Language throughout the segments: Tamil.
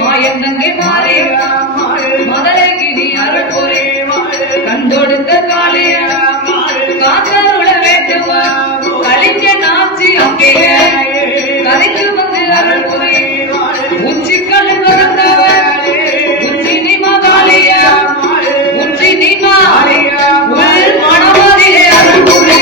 மாயந்தங்கை மாறி மதலைகிரி அருள் புரி கண்டொடுத்த காளிய காத்தருள வேண்டுவா கலிங்க நாச்சி அங்கே கலைக்கு வந்து அருள் புரி உச்சிக்கல் பிறந்தவ உச்சி நீமா காளிய உச்சி நீமா மனமதிலே அருள் புரி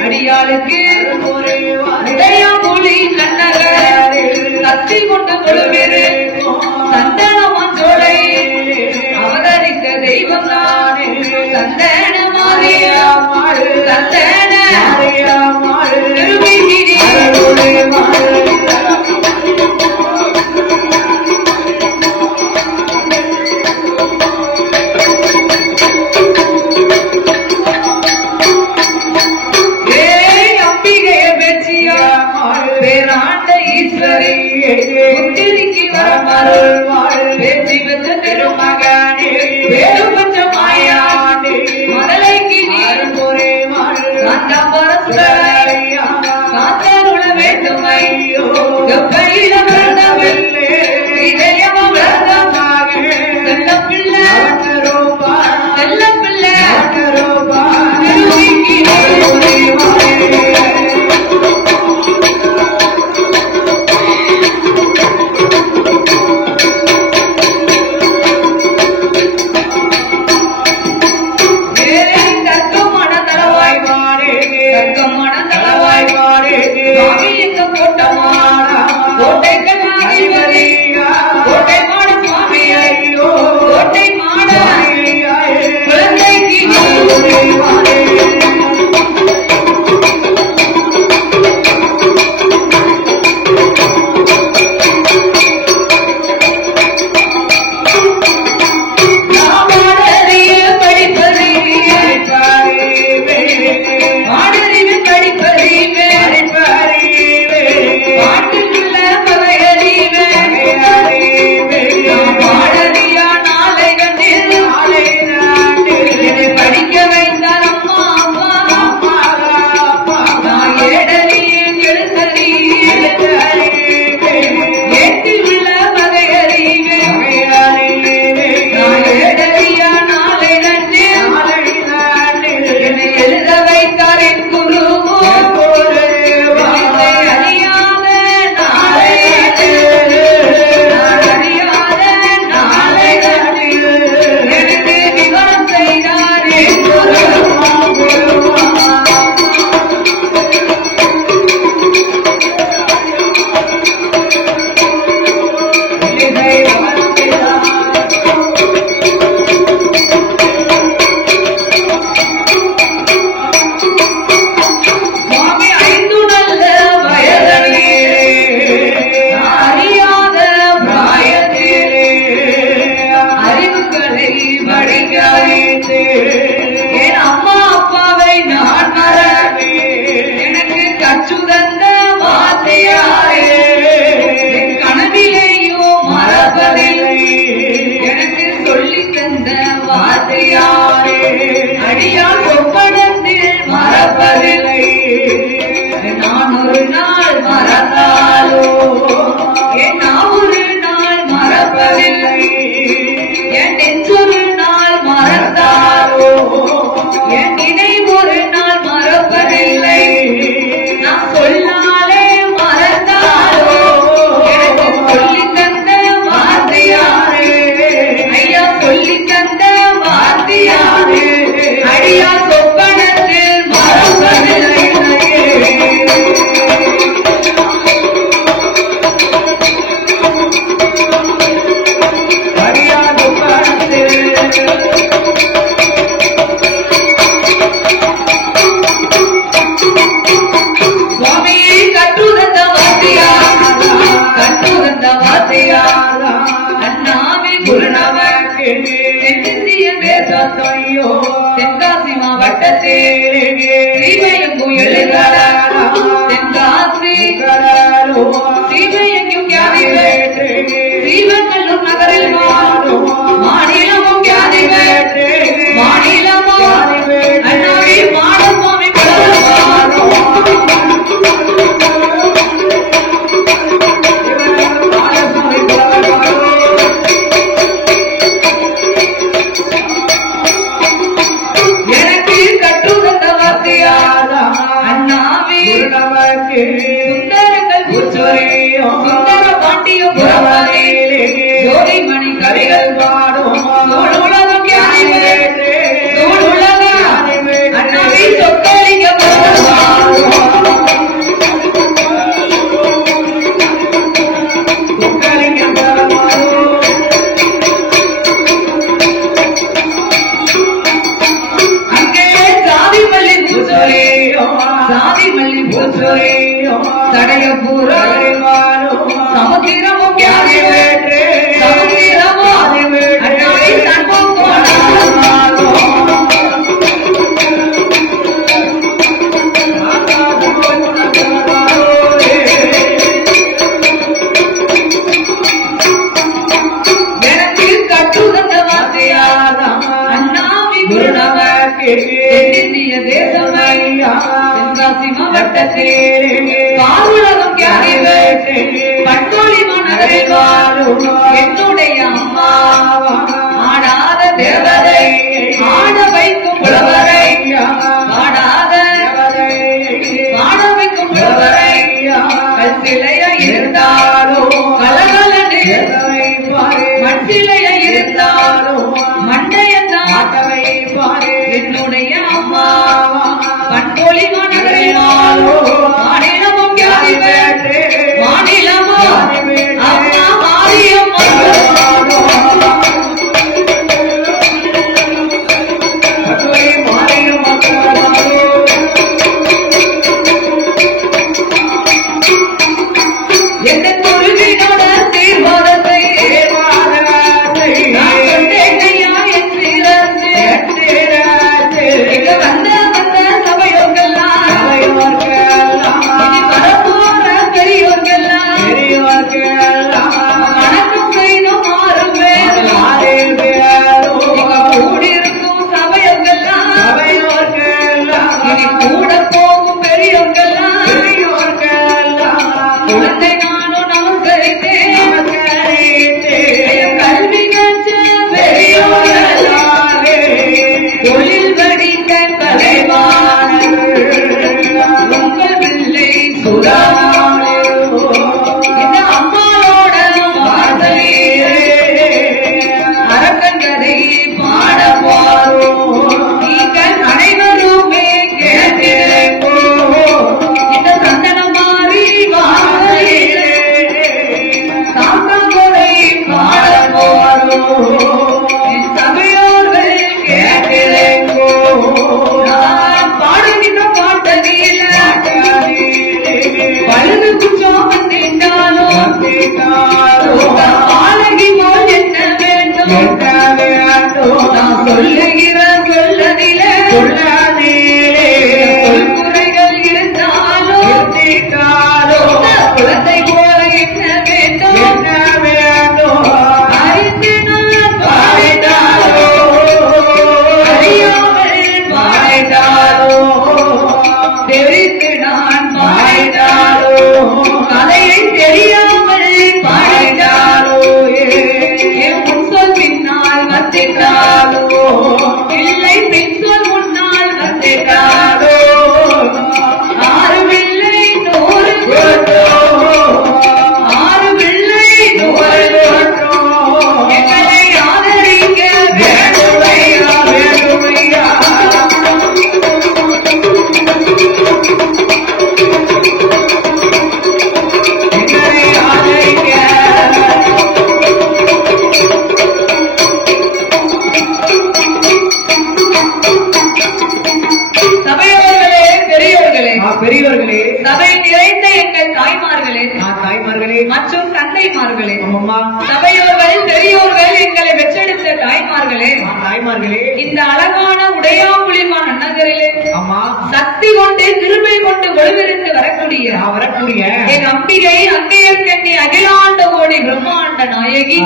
அடியாளுக்கு உதயமொழி கண்ணகர் கத்தி கொண்ட கொழுவேறு சந்தனமாஞ்சோலை அவதரித்த தெய்வம் தானே சந்தன மாறியா சந்தன திருவிகிரி பேராண்ட ஈஸ்வரி முத்திரிக்கு வரமருள் பேச்சு வச்ச திருமகனே வேறுபட்ட மாயாண்டி மதலைக்கு நீரும் ஒரே காந்தாம்பரசுரையா காத்தருள வேண்டும் ஐயோ கப்பையில பிறந்தவில்லை இதயம் வளர்ந்தமாக செல்ல பிள்ளை செல்ல பிள்ளை கோட்டமான கோட்டை சாதி மல்லி பூச்சோரே தடைய பூரா சமுத்திரமும் சமுத்திரமும் அண்ணாடி தன்பம் இந்திய தேசமையா தென்காசி மாவட்டத்தில் பாலுலகம் பட்டோலி மன்னரில் வாழும் என்னுடைய அம்மா ஆடாத தேவதை ஆட வைக்கும் புலவரை ஆடாத ஆட வைக்கும் புலவரை கல்சிலைய இருந்தாலும் கலகலனே மண்சிலைய இருந்தாலும் மண்டையத்தான் என்னுடைய அம்மா பண்பொழி மன்னரையாலோ மாநிலமும் மாநிலமோ அம்மா மாரியம்மா என்ன குருவினோட தீர்வாதத்தை வந்த சபையோர்கள்லாம் பெரியோர்கள்லாம் வணக்கம் செய்தும் கூடியிருக்கும் சபையோர்கள்லாம் இனி கூட போகும் பெரியோர்கள்லாம் குழந்தை நானும் நமஸ்கரித்தேன் கல்வி கற்ற பெரியோர்களாலே தொழில் படிக்க தலைவானர்கள் உங்கள் பிள்ளை சுடானே இந்த அம்மாவோட வாசலே அரக்கங்கரை பாட போறோம் நீங்கள் அனைவருமே கேட்டோ இந்த சந்தனம் மாறி வாசலே சாத்தங்கரை பாட போறோம் சபையோர்கள் கேட்டோ பாடுகின்ற பாட்டதில் பழுது குச்சம் வந்திட்டாலும் பாலகி போல் என்ன வேண்டும் நான் சொல்லுகிற சொல்லதிலே சொல்முறைகள் இருந்தாலும் குழந்தை போல என்ன வேண்டும் அறிந்து நான் பாடிட்டாலோ அறியாமல் பாடிட்டாலோ தெரிந்து நான் பாடிட்டாலோ கதையை தெரியாமல் பாடிட்டாலோ என் முன்சொல் பின்னால் வந்திட்டாலோ இல்லை பின்சொல் முன்னால் வந்திட்டாலோ ஆறு பிள்ளை 100 ஆறு பிள்ளை 100 எங்களை ஆதரிக்க வேண்டுமையா வேண்டுமையா சபையோர்களே பெரியோர்களே சபை நிறைந்த எங்கள் தாய்மார்களே மற்றும் தந்தைமார்களே சபையோர்கள் பெரியோர்கள் எங்களை பெற்றெடுத்த தாய்மார்களே இந்த அழகான உடையாம்புலிமான் நன்னகரிலே சக்தி கொண்டு திருமை கொண்டு ஒளிவிருந்து வரக்கூடிய என் அம்பிகை அங்கையற்கண்ணி அகிலாண்ட கோடி பிரம்மாண்ட நாயகி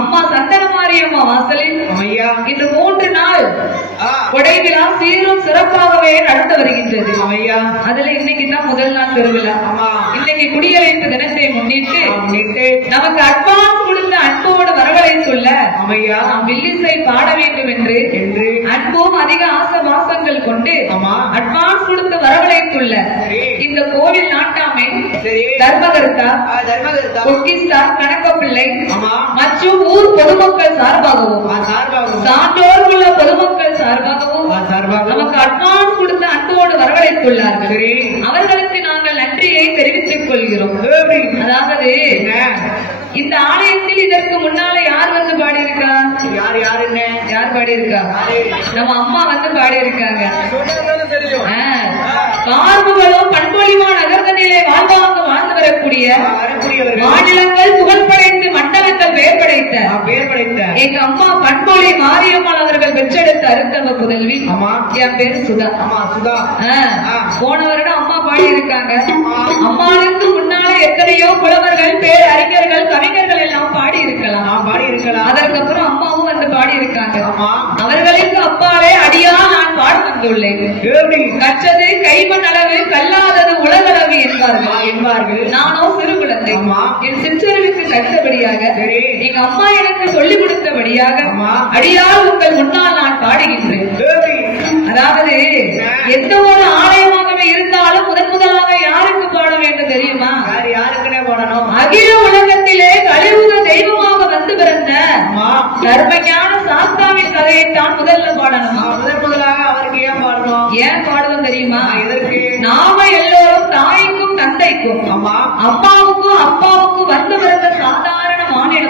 அம்மா சந்தனமாரியம்மா வாசலில் இன்று 3 நாள் கொடைவிழா சீரும் சிறப்பாகவே நடந்து வருகின்றது. அதுல இன்னைக்கு தான் முதல் நாள் திருவிழா. இன்னைக்கு குடியரசு தினத்தை முன்னிட்டு நமக்கு அட்வான்ஸ் கொடுத்த அன்போடு வரவழைத்துள்ள நாம் வில்லிசை பாட வேண்டும் என்று அன்பும் அதிக ஆசவாசங்கள் கொண்டு அட்வான்ஸ் கொடுத்து வரவழைத்துள்ள இந்த கோவில் நாட்டாமை தர்மகர்த்தா பொக்கிஸ்தா கணக்கப்பிள்ளை மற்றும் ஊர் பொதுமக்கள் சார்பாகவும் சான்றோர் உள்ள பொதுமக்கள் சார்பாகவும் நமக்கு அட்வான்ஸ் கொடுத்து அன்போடு வரவழைத்துள்ளார்கள். அவர்களுக்கு நாங்கள் நன்றியை தெரிவித்துக் கொள்கிறோம். அதாவது இந்த ஆலயத்தில் இதற்கு முன்னால யார் வந்து பாடியிருக்கா? யார் பாடியிருக்கா? நம்ம அம்மா வந்து பாடியிருக்காங்க. மாநிலங்கள் புகழ் படைத்து மண்டலங்கள் வேர் படைத்த எங்க அம்மா பண்பொழி மாரியம்மாள் அவர்கள் பெற்றெடுத்த அருந்தவ புதல்வி. என் பேரு சுதா. போன வருடம் அம்மா பாடி இருக்காங்க. அம்மாவுக்கு முன்னால எத்தனையோ புலவர்கள் பேர் அறிஞர்கள் கவிஞர்கள் எல்லாம் பாடி இருக்கலாம். அதற்கப்புறம் அம்மாவும் வந்து பாடி இருக்காங்க. அவர்களுக்கு அப்பாவே அடியா நான் பாட வந்துள்ளேன். கற்றது கைமண் அளவு கல்லாதது உலகளவு என்பார்கள். நானோ சிறு குழந்தை. என் சிற்றறிவுக்கு தகுந்தபடியாக எங்க அம்மா எனக்கு சொல்லிக் கொடுத்தபடியாக அடியால் உங்கள் முன்னால் நான் பாடுகின்றேன். அதாவது எந்த ஒரு ஆலயமாகவே இருந்தாலும் முதலாக யாருக்கு பாட வேண்டும் தெரியுமா? யாருக்குனே பாடணும். அகில உலகத்திலே கலியுக தெய்வமாக வந்து பிறந்த கர்மஞான சாஸ்தாவின் கதையைத்தான் முதல்ல பாடணும். முதலாக அவருக்கு ஏன் பாடணும்? ஏன் பாடணும் தெரியுமா? எதற்கு? நாம எல்லோரும் தாய்க்கும் தந்தைக்கும் அம்மாவுக்கும் அப்பாவுக்கும் வந்து பிறந்த சாதாரண மாநில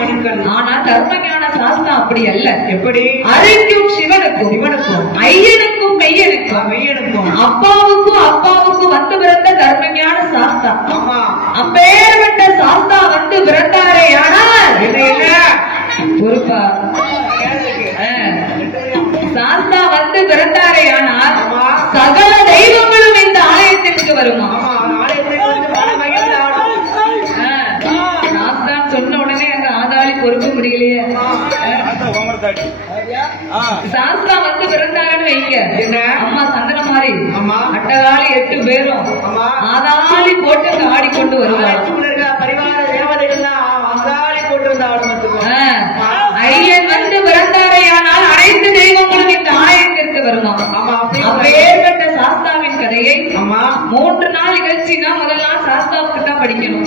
மனுக்கள். ஆனா தர்மஞான சாஸ்தா அப்படி அல்ல. எப்படி? அரிக்கும் சிவனுக்கும் ஐயனுக்கும் மெய்யனுக்கும் அப்பாவுக்கும் வந்து பிறந்த தர்மஞான சாஸ்தா. அப்பேற்பட்ட சாஸ்தா வந்து பிறந்தாரே. ஆனால் பொறுப்பா சாஸ்தா வந்து பிறந்தாரே. ஆனால் சகல தெய்வங்களும் இந்த ஆலயத்திற்கு வருமா? சாஸ்தான் சொன்ன உடனே எங்க ஆதாளி பொறுக்க முடியலையே. சாஸ்தா வந்து பிறந்தாங்கன்னு வைங்க. அம்மா சந்தன மாதிரி அட்டகாலி 8 பேரும் ஆதாளி போட்டு ஆடிக்கொண்டு வருவாங்க. பரிவார தேவதைகள்லாம் ஆதாளி போட்டு ஐயன் வந்து பிறந்தாரே. ஆனால் அனைத்து தெய்வங்களும் இந்த ஆலயத்திற்கு வருமா? அப்பேற்பட்ட சாஸ்தாவின் கதையை 3 நாள் நிகழ்ச்சினா முதல் நாள் சாஸ்தாவுக்கு தான் படிக்கணும்.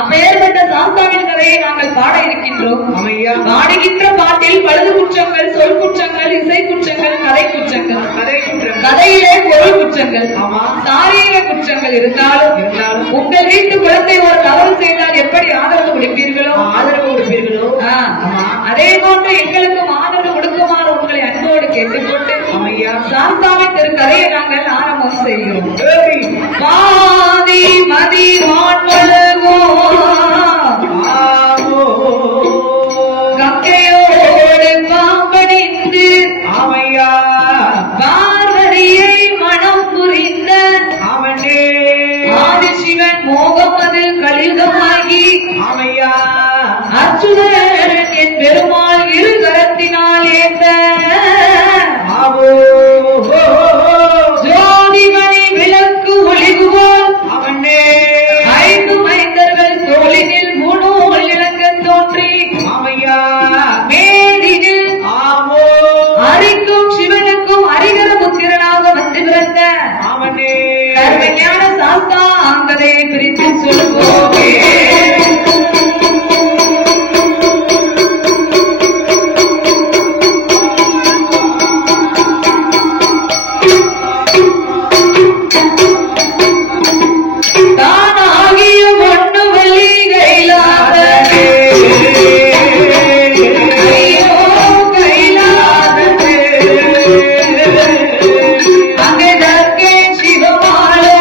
அப்பேற்பட்ட சாஸ்தாவின் கதையை நாங்கள் பாட இருக்கின்றோம். பாடுகின்ற பாட்டில் பழுது குற்றங்கள், சொல் குற்றங்கள், இசை குற்றங்கள், கதை குற்றங்கள், கதையிலே பொருள் குற்றங்கள், சாரீர குற்றங்கள் இருந்தாலும் உங்கள் வீட்டு குழந்தை ஒரு தவறு செய்தால் எப்படி ஆதரவு கொடுப்பீர்களோ அதே போன்று எங்களுக்கும் ஆதரவு கொடுக்குமாறு உங்களை அன்போடு கேட்டுக்கொண்டு சாஸ்தாவின் திருக்கதையை நாங்கள் ஆரம்பம் செய்கிறோம். பாதி மதி கங்கையோடு பாம்பணிந்து பார்வதியை மனம் புரிந்த ஆதிசிவன் மோகம் அது கலிதமாகி அச்சுதன் என் பெருமாள் இரு கரத்தினால் ஏற்ற ஜோதிமணி விளக்கு ஒளிகுவோல் 5 மைந்தர்கள் தோளினில் 3 இலங்க தோன்றி மேதினில் அரிக்கும் சிவனுக்கும் அரிகர புத்திரனாக வந்து பிறந்த கர்மஞான சாஸ்தா அங்கதையை பிரித்து சொல்லுவோமே. அங்கே சிவமாலோ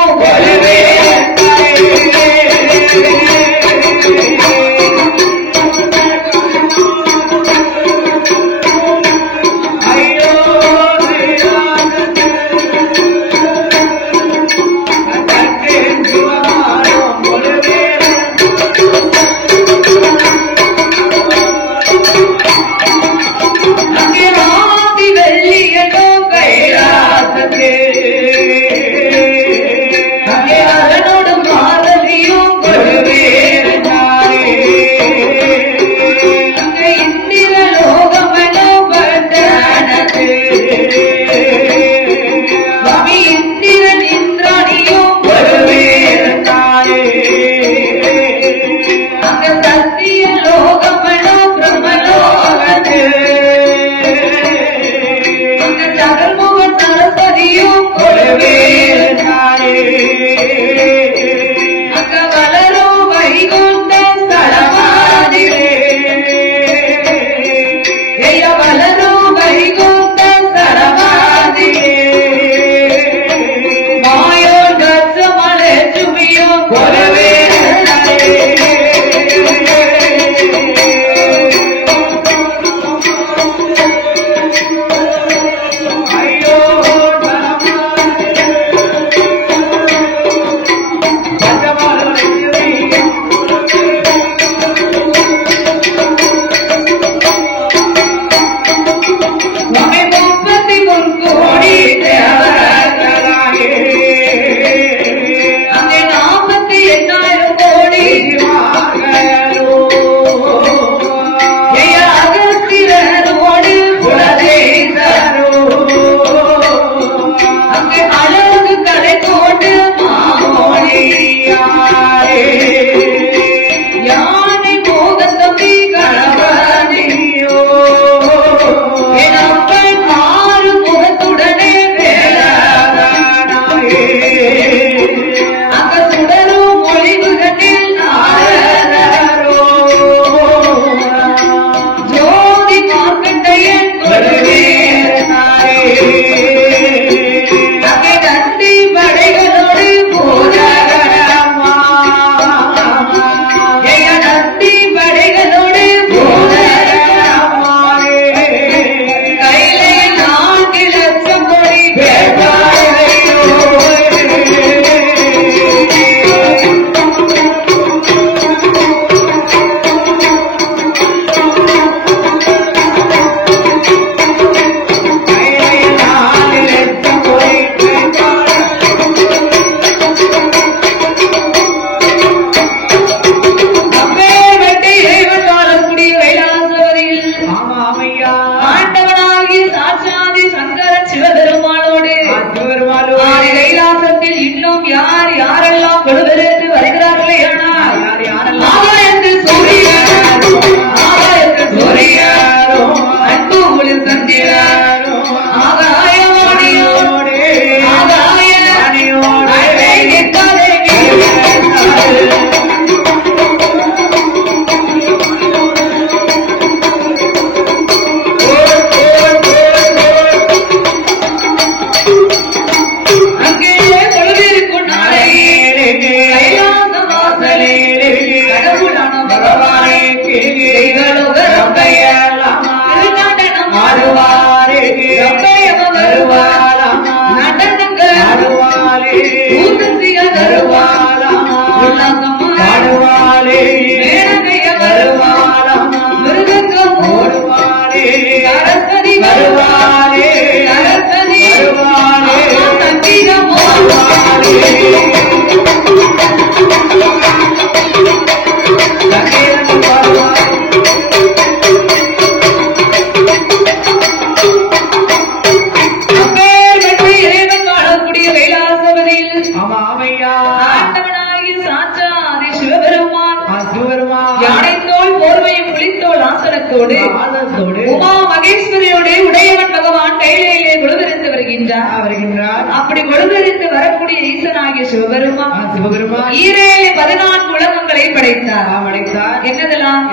வருகின்றார். அப்படி கொழுந்தெறிந்து வரக்கூடிய ஈசனாகிய சிவபெருமான் 14 உலகங்களை படைத்தார். என்னதெல்லாம்?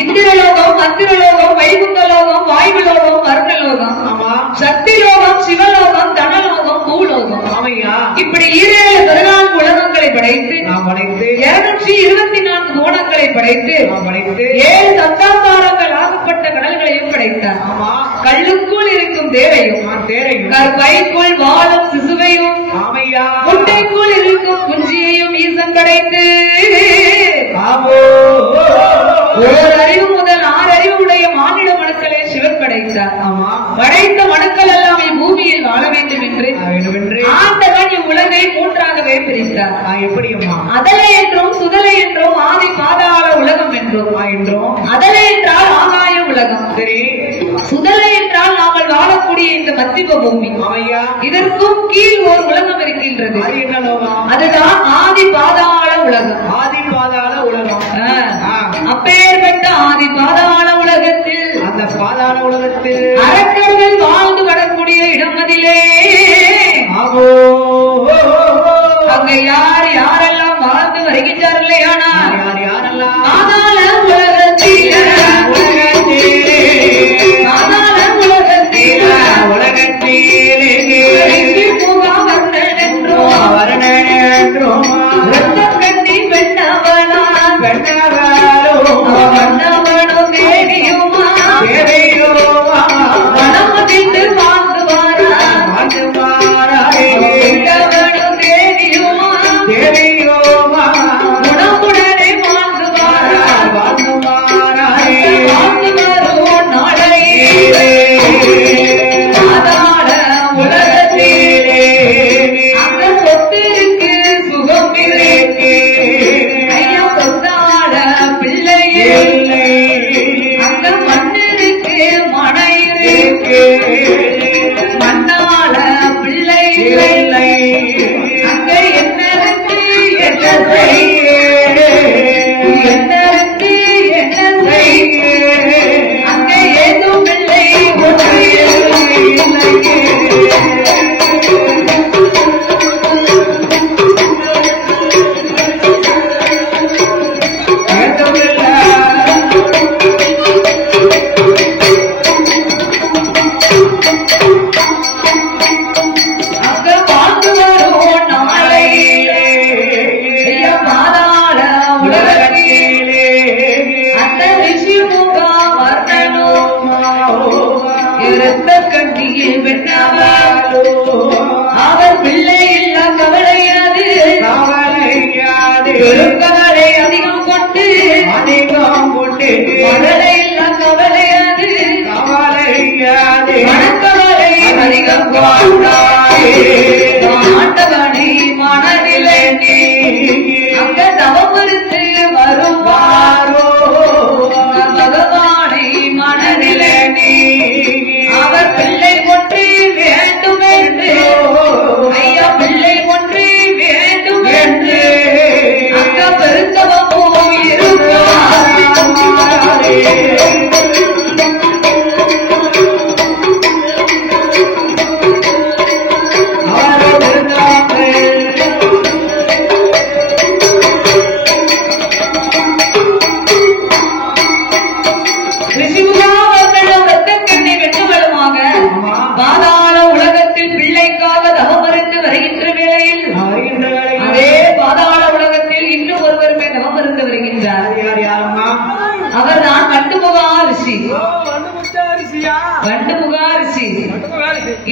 இந்திரலோகம், மந்திரலோகம், வைகுந்தலோகம், வாயுலோகம், வருணலோகம், சக்திலோகம், சிவலோகம், தனலோகம், பூலோகம். இப்படி 14 உலகங்களை படைத்து 224 கோணங்களை படைத்து 7 சத்தாந்தாரங்கள் ஆகப்பட்ட கடல்களையும் படைத்தார். கல்லுக்குள் இருக்கும் தேவையும், கற்பைக்குள் வாழும் சிசுவையும், முட்டைக்குள் இருக்கும் குஞ்சியையும் ஈசன் படைத்து ஓர் அறிவு முதல் 6 அறிவு உடைய மானிட மனுக்களை சிவன் படைத்தார். படைத்த மனுக்கள் எல்லாம் பூமியில் வாழ வேண்டும் என்று ஆண்டவன் இவ்வுலகை 3ஆகவே பிரித்தார். அதலை என்றும், சுதலை என்றும், ஆதி பாதாள உலகம் என்றும். அதலை என்றால் ஆகாய உலகம். சரி, சுதலை என்றால் நாங்கள் வாழக்கூடிய இந்த மத்திய பூமி. இதற்கும் கீழ் ஒரு உலகம் இருக்கின்றது. அதுதான் ஆதி பாதாள உலகம். அப்பேற்பட்ட ஆதி பாதாள உலகத்தில், அந்த பாதாள உலகத்தில் அரக்கர்கள் வாழ்ந்து வரக்கூடிய இடம் அதிலே அங்க யாரெல்லாம் வாழ்ந்து வருகின்றார்களே, ஆனால் பாதாள உலகத்தில்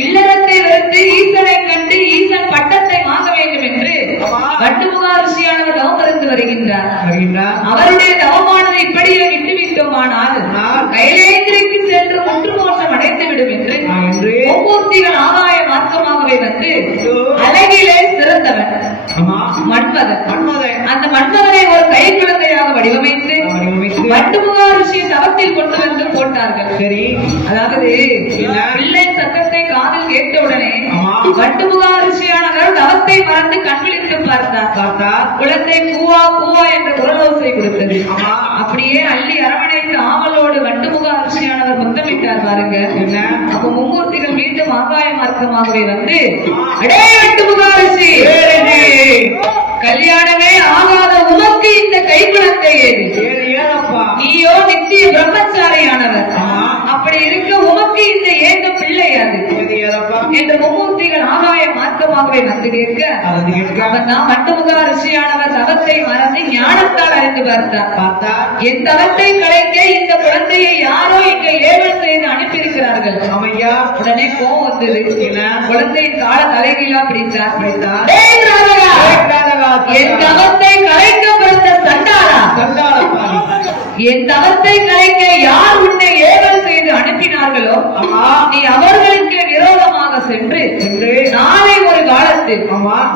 இல்லறத்தை வைத்து ஈசனை கண்டு ஈசன் பட்டத்தை வாங்க வேண்டும் என்று வட்டுமுகா ரிஷியானவர் தவம் இருந்து வருகின்றார். அவருடைய தவமானது இப்படியே விட்டுவிட்டோமானால் கைலேந்திரிக்கு சென்று ஒன்று மோசம் அடைந்துவிடும் என்று ஒவ்வொருத்திகள் ஆதாய மார்க்கமாகவே வந்து அழகிலே சிறந்தவன் மன்மதன். அந்த மன்மதனை ஒரு கை குழந்தையாக வடிவமைத்து வட்டுமுகா ரிஷி தவத்தில் கொண்டு வந்து போட்டார்கள். சரி, அதாவது பிள்ளை சத்தத்தை காதில் கேட்டவுடனே வட்டுமுகா ரிஷியானவர் தவத்தை மறந்து கண்விழித்து பார்த்தார். குழந்தை கூவா கூவா என்ற குரலோசை கொடுத்தது. அப்படியே அள்ளி அரவணைத்து ஆவலோடு வட்டுமுகா ரிஷியானவர் முத்தமிட்டு விட்டார் பாருங்க. அப்ப மும்மூர்த்திகள் மீண்டும் ஆகாய மார்க்கமாகவே வந்து அடே வெட்டு முகாரிசி, கல்யாணமே ஆகாத உனக்கு இந்த கைக்குழந்தை ஏது? நீயோ நித்திய பிரம்மச்சாரியானவர். அப்படி இருக்க உமக்கு இந்த ஏக பிள்ளை அது என்று மும்மூர்த்திகள் ஆகாய மார்க்கமாகவே வந்து கேட்க, அவர் நான் மட்டுமுகா ரிஷியானவர் தவத்தை மறந்து ஞானத்தால் அறிந்து பார்த்தார். என் தவத்தை கலைக்க இந்த குழந்தையை யாரோ இங்க ஏவல் செய்து அனுப்பியிருக்கிறார்கள். உடனே கோவம் வந்தது. குழந்தையின் கால தலைகீழா பிடித்தார். என் தவத்தை கலைக்க பிறந்த சண்டாரா, என் தவத்தை கலைக்க யார் உன்னை ஏவல் செய்து அனுப்பினார்களோ நீ அவர்களுக்கு விரோதமாக சென்று நாளை ஒரு காலத்தில்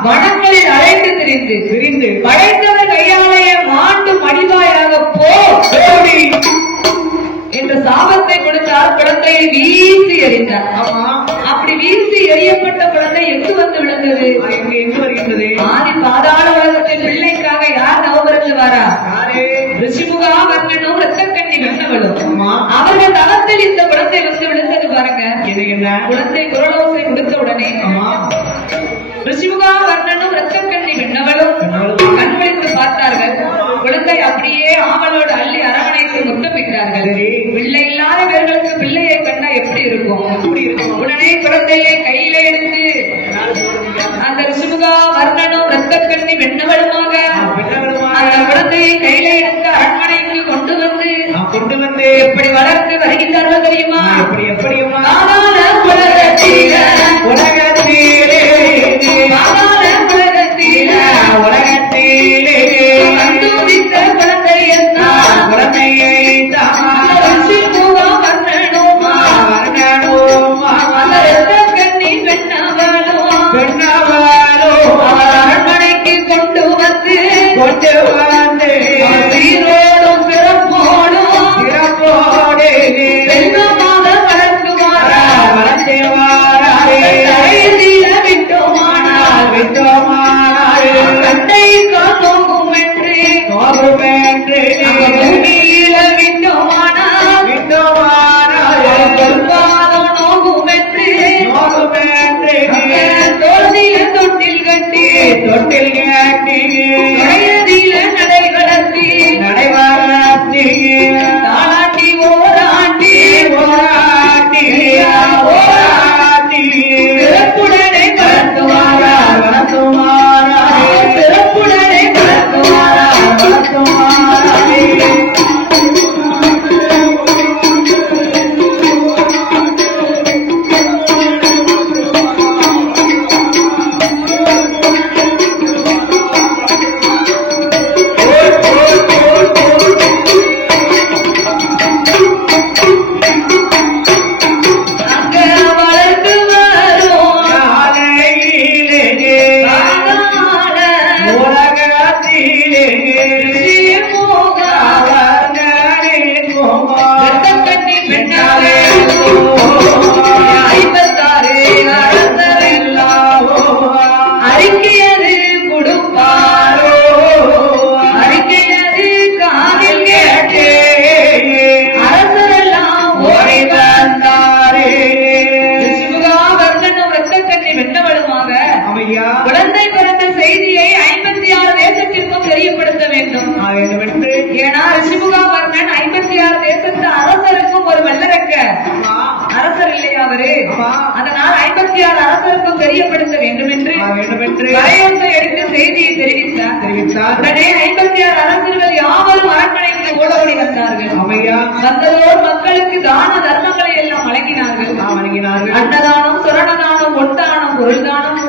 வனங்களில் அழைத்து திரிந்து படைத்தவர் கையாலைய மாண்டு மடிவாயாக போ என்ற சாபத்தை கொடுத்தார். குழந்தையை வீசி எறிந்தார். அப்படி வீசி எறியப்பட்ட குழந்தை எங்கு வந்து விழுந்தது? எங்கு வருகின்றது? ஆதி பாதாள உலகத்தின் பிள்ளைக்காக யார் நவபுரத்து வாரா? ரிஷிமுகா வர்ணனும் ரத்தக்கண்ணி வெண்ணவளும் அவர்கள் தளத்தில் இந்த குழந்தை வந்து விழுந்தது பாருங்க. குழந்தை குரலோசை கொடுத்த உடனே ரிஷிமுகா வர்ணனும் ரத்தக்கண்ணி வெண்ணவளும் கண் விழித்து பார்த்தார்கள். குழந்தை அப்படியே ஆவலோடு அள்ளி அரவணைத்து முத்தமிட்டார்கள். பிள்ளை இல்லாத இவர்களுக்கு பிள்ளையை கண்டா எப்படி இருக்கும்? உடனே குழந்தையை கையில எடுத்து அந்த ரிஷிமுகா வர்ணனும் ரத்தக்கண்ணி வெண்ணவளுமாக அந்த குழந்தையை கையில எடுத்து அரண்மனைக்கு கொண்டு வந்து எப்படி வளர்த்து வருகின்றார்கள் தெரியுமா? அரண்மனைக்கு கொண்டு வந்து சீரோடும் சிறப்போடும் செல்வமாக விட்டோமானால் கண்டை காப்போம் என்று விட்டோமானால் நோகும் என்று தொட்டில் கட்டி நடை வளர்த்தி தாளாட்டி ஓராட்டி சிறப்புடனே கலந்துவாரா சிறப்புடனே கலந்துவாரா குழந்தை பிறந்த செய்தியை 56 தேசத்திற்கும் தெரியப்படுத்த வேண்டும். ஏன்னா ரிஷிமுகா வர்ணன் 56 தேசத்து அரசருக்கும் ஒரு வெள்ளரக்க அரசர் இல்லையா அவரு? அதனால் 56 அரசருக்கும் தெரியப்படுத்த வேண்டும் என்று வரையோசை எடுத்து செய்தியை தெரிவித்தார். உடனே 56 அரசர்கள் யாவரும் அரண்மனைக்கு ஓடோடி வந்தார்கள். வந்ததோர் மக்களுக்கு தான தர்மங்களை எல்லாம் வழங்கினார்கள். அன்னதானம், சுரணதானம், ஒட்டானம், பொருள் தானம்,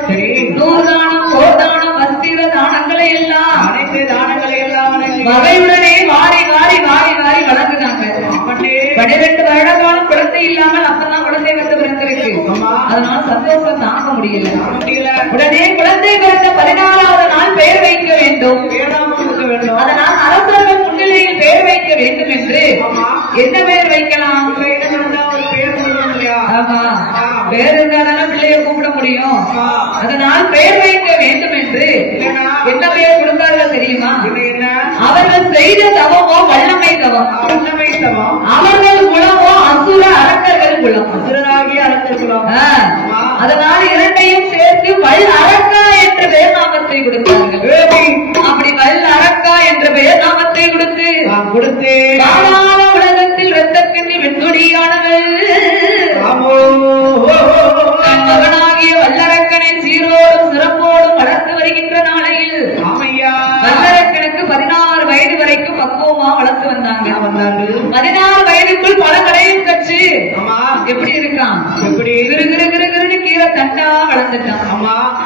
நூர்தானம், போர்தானம், வஸ்திர தானங்களை எல்லாம் அனைத்து தானங்களை எல்லாம் வகையுடனே வாரி வாரி வாரி வாரி வழங்குனாங்க. 12 வருட காலம் குழந்தை இல்லாமல் அப்பதான் குழந்தை வந்து பிறந்திருக்கு. அதனால சந்தோஷம் தாங்க முடியல. உடனே குழந்தை பிறந்த 14வது நாள் பெயர் வைக்க வேண்டும். அதனால் அரசர்கள் முன்னிலையில் பெயர் வைக்க வேண்டும் என்று என்ன பெயர் வைக்கலாம்? ஆமா, பெயர் இருந்தாதான பிள்ளைய கூப்பிட முடியும். அதனால் பெயர் வைக்க வேண்டும் என்று என்ன பெயர் கொடுத்தார்கள் தெரியுமா? அவர்கள் செய்த தவமோ வல்லமை தவம், அவர்கள் குலமோ அசுர அரக்க குலம். அசுரனாகிய அரக்கர் குலம். அதனால் இரண்டையும் சேர்த்து வல் அரக்கா என்ற பெயர் நாமத்தை கொடுத்தார்கள். அப்படி வல் அரக்கா என்ற பெயர் நாமத்தை கொடுத்து காலால உலகத்தில் இரத்தக்கண்ணி வெண்கொடியானவள் மகனாகிய வல்லரக்கனை சீரோடும் சிறப்போடும் வளர்த்து வருகின்ற நாளையில் வல்லரக்கனுக்கு 16 வயது வரைக்கும் பக்குவமா வளர்த்து வந்தாங்க. 16 வயதுக்குள் பல கடையும் கச்சு எப்படி இருக்கான், எப்படி கிருகிருகிருன்னு கீழே தண்டா வளர்ந்துட்டான்.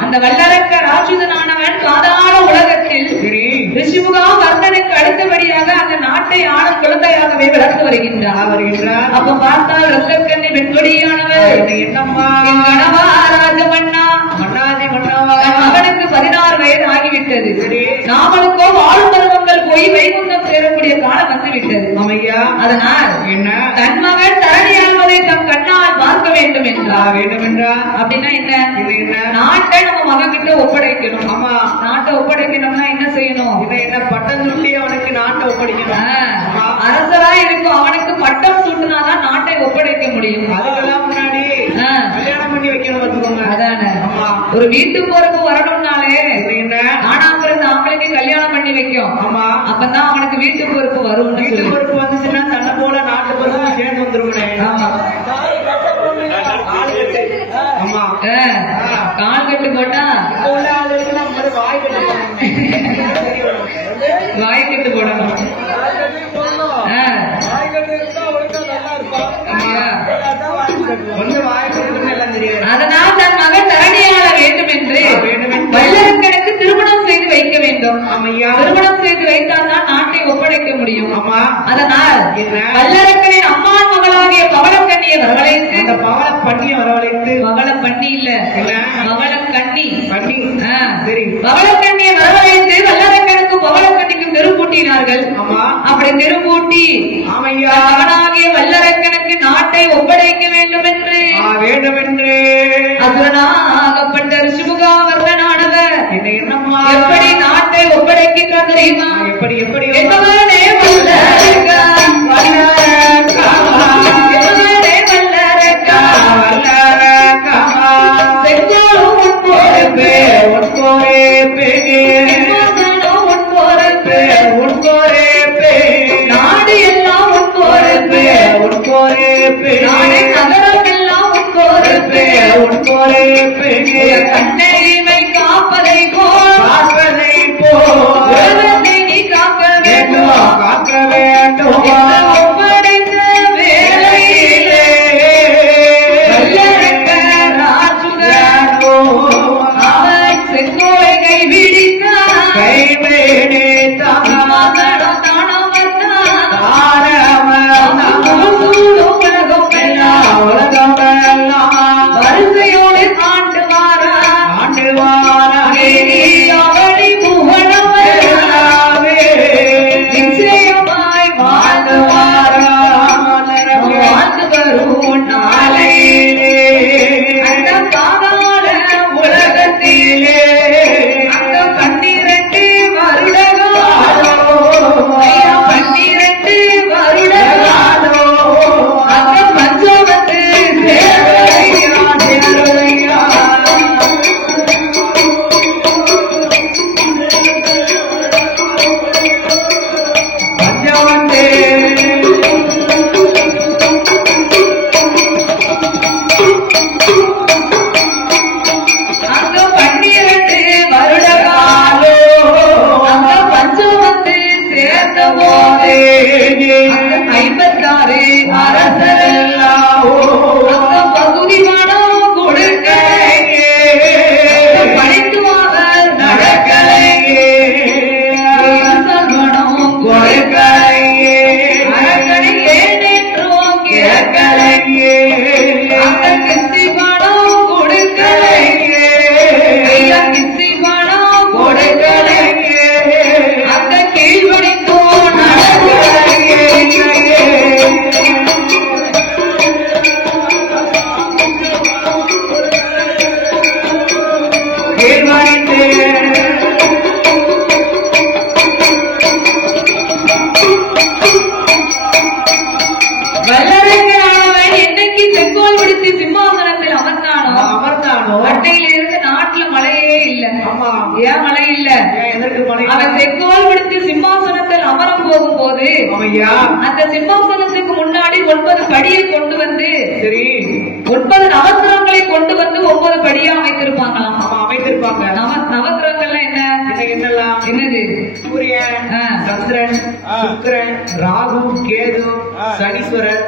அந்த வல்லரக்க ராட்சதனானவன் காதாள உலகத்தில் ரிஷிமுகா வர்ணனுக்கு அடுத்தபடியாக அந்த நாட்டை ஆள குழந்தையாகவே வளர்த்து வருகின்றார். அப்ப பார்த்தால் ரத்தக்கண்ணி வெண்கொடியானவர் என்னம்மா ராஜமன்னா மகனுக்கு 16 வயது ஆகிவிட்டது. நாமளுக்கோ வாழும் பருவங்கள் போய் வைகுண்டம் சேரக்கூடிய காலம் வந்துவிட்டது. அதனால் என்ன தன் மகன் தரணியானதை தம் கண்ணால் பார்க்க வேண்டும் என்றார். அப்படின்னா என்ன, நாட்டை நம்ம மகன் கிட்ட ஒப்படைக்கணும். ஆமா, நாட்டை ஒப்படைக்கணும்னா என்ன செய்யணும், என்ன பட்டம் சுட்டி அவனுக்கு நாட்டை ஒப்படைக்கணும். அரசரா இருக்கும் அவனுக்கு பட்டம் சூட்டினாதான் நாட்டை ஒப்படைக்க முடியும். அதுக்கெல்லாம் முன்னாடி கல்யாணம் பண்ணி வைக்கணும் வச்சுக்கோங்க. அதானே, ஒரு வீட்டு போறதுக்கு வரணும்னாலே ஆனாங்கிறது ஆம்பளைக்கு கல்யாணம் பண்ணி வைக்கும். ஆமா, அப்பதான் அவனுக்கு வீட்டு பொறுப்பு வரும். வீட்டு பொறுப்பு வந்துச்சுன்னா தன்னை போல நாட்டு பொறுப்பு சேர்ந்து வந்துருவேன். ஆமா, ஆமா, கால் கட்டு போட்டா வாய் கட்டு போடணும். அதனால் தன் மகன் தரணியாள வேண்டும் என்று வல்லரக்கனுக்கு திருமணம் செய்து வைக்க வேண்டும். திருமணம் செய்து வைத்தால் தான் நாட்டை ஒப்படைக்க முடியும். அதனால் வல்லரக்கனின் அம்மான் மகளாகிய பவளக்கண்ணியை வரவழைத்து, பவளப்பண்ணி இல்ல பவளக்கண்ணி, பவளக்கண்ணியை வரவழைத்து வல்லரக்கனுக்கு பவளக்கண்ணிக்கும் தெருப்பூட்டினார்கள். அப்படி தெருப்பூட்டி மகனாகிய வல்லரக்கனுக்கு நாட்டை ஒப்படைக்க வேண்டும் என்று அசுரனாகப்பட்ட ரிஷிமுகாவர்தனானவர் எப்படி நாட்டை ஒப்படைக்கின்றார் தெரியுமா? எப்படி நாடு எல்லாம் கண்ணை காப்பதை நீ காக்க வேண்டும். ஒப்படைத்த வேலையிலே அவன் செங்கோலை கை வரிசையோடு ஆண்டு வாராவளி புகழவே நிச்சயமாய் வாழ்ந்து வரும் நாளையிலே அந்த பாதாள உலகத்திலே அந்த 12 வருடகாலோ 12 வருடகாலோ அந்த பஞ்சவத்து வல்லரக்கனானவன் என்னைக்கு இருந்து நாட்டுல மழையே இல்ல. ஆமா. ஏன் மழை இல்ல? எதற்கு மழை? அவன் செங்கோல் விடுத்து சிம்மாசனத்தில் அமரம் போகும் போது அந்த சிம்மாசனத்துக்கு முன்னாடி 9 படியை கொண்டு வந்து, சரி, 9 நவக்கிரகங்களை கொண்டு வந்து 9 படியா அமைத்திருப்பாங்களாம். அமைத்திருப்பாங்க. நவக்கிரகங்கள்லாம் என்ன? என்னெல்லாம்? என்னது? சூரியன், சந்திரன், சுக்கிரன், ராகு, கேது, சனீஸ்வரர்,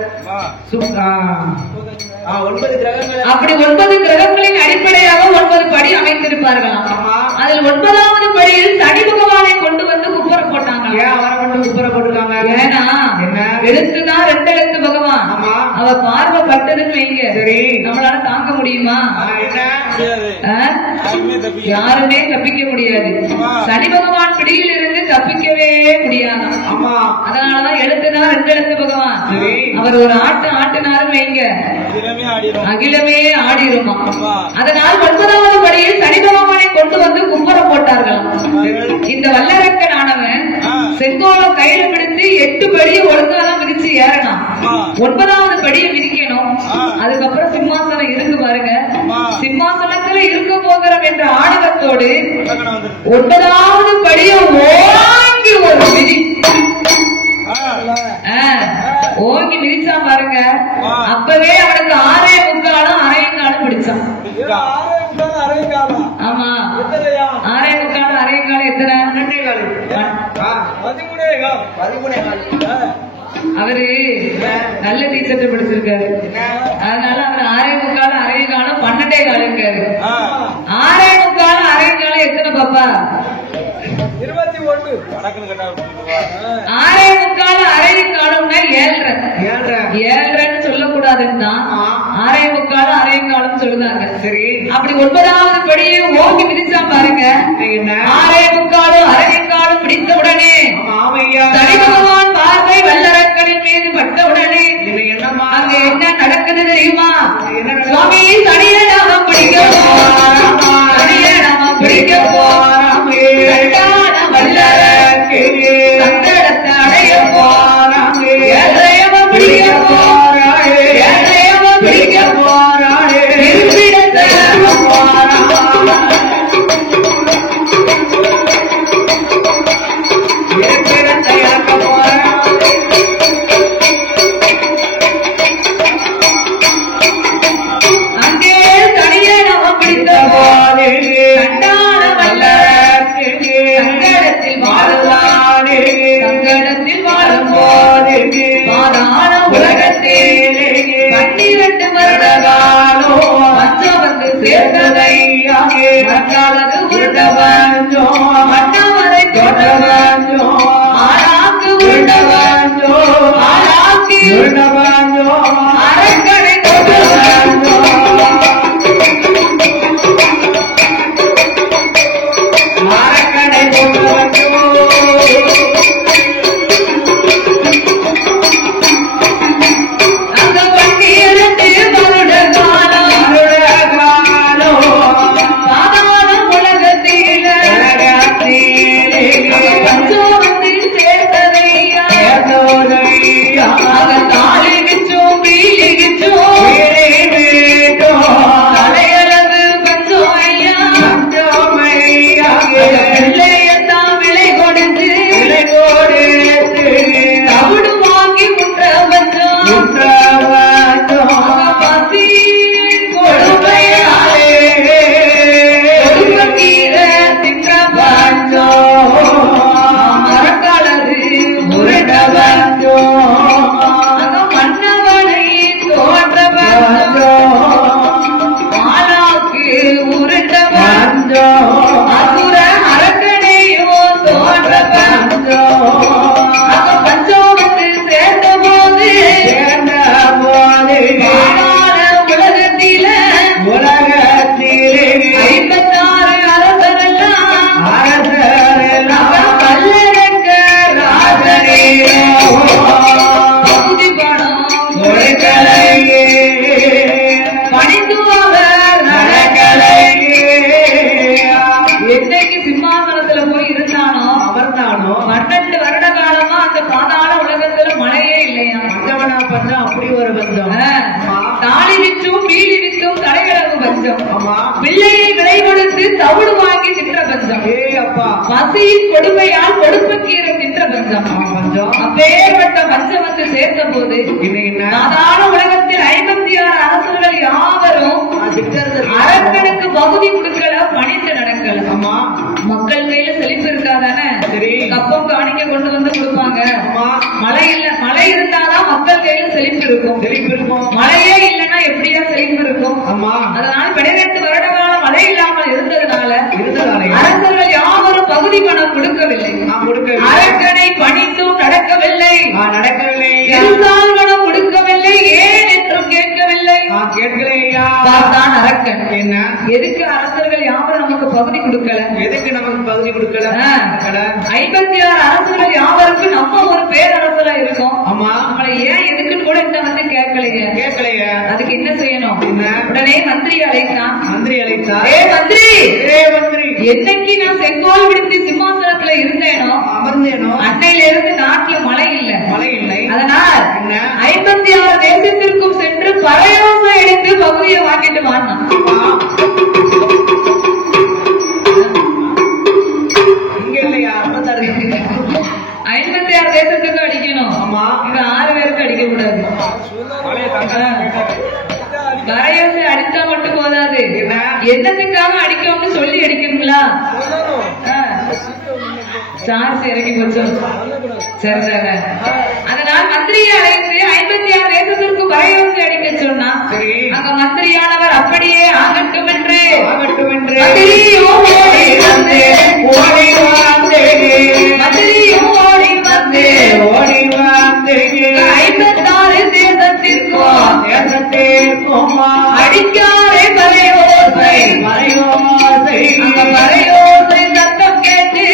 9 கிரகங்கள். அப்படி 9 கிரகங்களின் அடிப்படையாக 9 படி அமைத்திருப்பார்களாம். அதில் 9வது படியில் சனி பகவானை கொண்டு வந்து குப்புற போட்டாங்க. ஏன் அவரை கொண்டு குப்புற போட்டுருக்காங்க? ஏன்னா எழுத்துனா 2 எழுத்து பகவான். அவ பார்வை பட்டதுன்னு வைங்க, சரி, நம்மளால தாங்க முடியுமா? யாருமே தப்பிக்க முடியாது. சனி பகவான் பிடியில் இருந்து தப்பிக்கவே முடியாது. அதனாலதான் எழுத்துனா 2 எழுத்து பகவான். அவர் ஒரு ஆட்டினாரும் வைங்க, அகிலமே ஆடிருமா. அதனால் 9வது படியில் சனி பகவானை கொண்டு வந்து கும்பர போட்டார்கள். இந்த வல்லரக்கனானவன் செங்கோலம் கையில பிடித்து 8 படியை ஒழுங்காதான் மிதிச்சு ஏறணும். 9வது படியை மிதிக்கணும். அதுக்கப்புறம் சிம்மாசனம் இருக்கு பாருங்க. சிம்மாசனத்துல இருக்க போகிறோம் என்ற ஆணவத்தோடு 9வது படியை ஓங்கி ஒரு மிதி, ஓங்கி மிதிச்சா பாருங்க. அப்பவே அவனுக்கு 6.25 அரையங்காலம் பிடிச்சான். ஆமா, 6.25 அரையங்காலம் எத்தனை? 13. அவரு நல்ல டீச்சர்ட்ட படிச்சிருக்காரு. அதனால அவர் 6.25 அரையங்காலம் 12 இருக்காரு. 6.25 அரையங்காலம் எத்தனை பாப்பா? 21. 6.25 அரையங்காலம்னா 7.5 சொல்லக்கூடாதுன்னா 6.25 அரையங்காலம் சொல்லுதாங்க. சரி, அப்படி 9வது படியை ஓங்கி மிதிச்சா பாருங்க. 6.25 அரையங்காலம் பிடித்த உடனே சனி பகவான் பார்வை வல்லரக்கனின் மீது பட்ட உடனே அங்க என்ன நடக்குது தெரியுமா? சுவாமி, சனியை நாம பிடிக்க போறோம், சனியை நாம பிடிக்க போறோம், வல்லரக்கு சங்கடத்தை அடைய போறோம், ஏழையவ பிடிக்க போறோம், ஏழையவ பிடிக்க போறோம், இருப்பிடத்தை போறோம், இருப்பிடத்தை இறக்க போறோம். அங்கே சனியை நாம பிடித்த போது கண்டான வல்லரக்கு சங்கடத்தில் வாழுவானே, சங்கடத்தில் வாழும் போது பாதாள உலகத்தில் 12 வருட காலம் மச்சம் வந்து சேர்ந்ததையாகே, மக்காலது உருண்ட வந்தோ, மன்னவரை தொட்ட வந்தோ, ஆளாக்கு உருண்ட வந்தோ, ஆளாக்கி உருண்ட வந்தோ, அரக்கனை தொட்ட வந்தோ, அரக்கனை தொட்ட வந்தோ. அந்த 12 வருட காலம் சாதாரண உலகத்தில பஞ்சோகத்தில் சேர்த்ததையா, அவன் தாளிச்சோம் வீழிச்சோம் தலையளவு பஞ்சம் ஐயா, பிள்ளையத்தான் விலை கொடுத்து தவிடு வாங்கி முற்ற வச்சோம், பசி கொடுமையாலே கொடுக்கீர தின்ற பஞ்சோ, மரக்காலது உருண்ட பஞ்சோ, மன்னவனை தோன்ற பஞ்சோ, ஆளாக்கு உருண்ட பஞ்சோ, அசுர அரக்கனையோ தோன்ற பஞ்சோ, பஞ்சோ வந்து சேர்ந்த போது உலகத்தில 56 அரசரெல்லாம் வல்லரக்க ராஜனேயோ பகுதி பணம் பணிந்து அவர் நடக்கலையே, இருந்து தவிடு வாங்கி தின்ற பஞ்சம். பசியின் கொடுமையால் கொடுப்பக்கீரை தின்ற பஞ்சம். அப்பேற்பட்ட பஞ்சம் வந்து சேர்த்த போது சாதாரண உலகத்தில் 56 அரசர்கள் யாவரும் அரக்கனுக்கு பகுதி கொடுக்கல, பணிந்து நடக்கல. மக்கள் கையில செழிப்பு இருக்காதானே, கப்பம் காணிக்க கொண்டு வந்து கொடுப்பாங்க. மழை இல்ல, மழை இருந்தாதான் மக்கள் கையில செழிப்பு இருக்கும். மழையே இல்லைன்னா எப்படியா செழிப்பு இருக்கும்? அதனால 12 வருட காலம் மழை இல்லாமல் இருந்ததுனால அரசர்கள் யாவரும் பகுதி பணம் கொடுக்கவில்லை. அரக்கனை பணித்தும் நடக்கவில்லை. இருந்தால் பணம் கொடுக்கவில்லை. ஏன் என்றும் கேட்கவில்லை. தான் அரக்கன் என்ன, எதுக்கு அரசர்கள் யாவரும் நமக்கு பகுதி கொடுக்கல? எதுக்கு நமக்கு பகுதி கொடுக்கல? 56 அரசர்கள் யாவருக்கு நம்ம ஒரு பேரரசரா இருக்கோம். நம்மளை ஏன் எதுக்குன்னு கூட இந்த வந்து கேட்கலையே. அதுக்கு என்ன செய்யணும்? உடனே மந்திரி அழைத்தான். ஏ மந்திரி, என்னைக்கு நான் செங்கோல் விடுத்து சிம்மாசனத்துல இருந்தேனோ அன்னையில இருந்து நாட்டுல மழை இல்லை. அதனால் 56 தேசத்திற்கும் சென்று பறையோசை எடுத்து பகுதியை வாங்கிட்டு வாங்கினான். 56 தேசத்துக்கு அடிக்கணும். இங்க 6 பேருக்கு அடிக்க கூடாது. கரையோசை அடித்தா மட்டும் போதாது, என்னத்துக்காக அடிக்கணும்னு சொல்லி அடிக்கணுங்களா? சார்ஸ் இறங்கி போச்சோம். சரிதாங்க. அதனால் மந்திரியை அழைத்து 56 தேசத்திற்கு கரையோசை அடிக்க சொன்னா, அங்க மந்திரியானவர் அப்படியே ஆகட்டும் என்று மந்திரியும் ஓடி வந்து 56 தேசத்திற்கும் அடிக்காரே மறையோசை. அந்த மறையோசை சத்தம் கேட்டு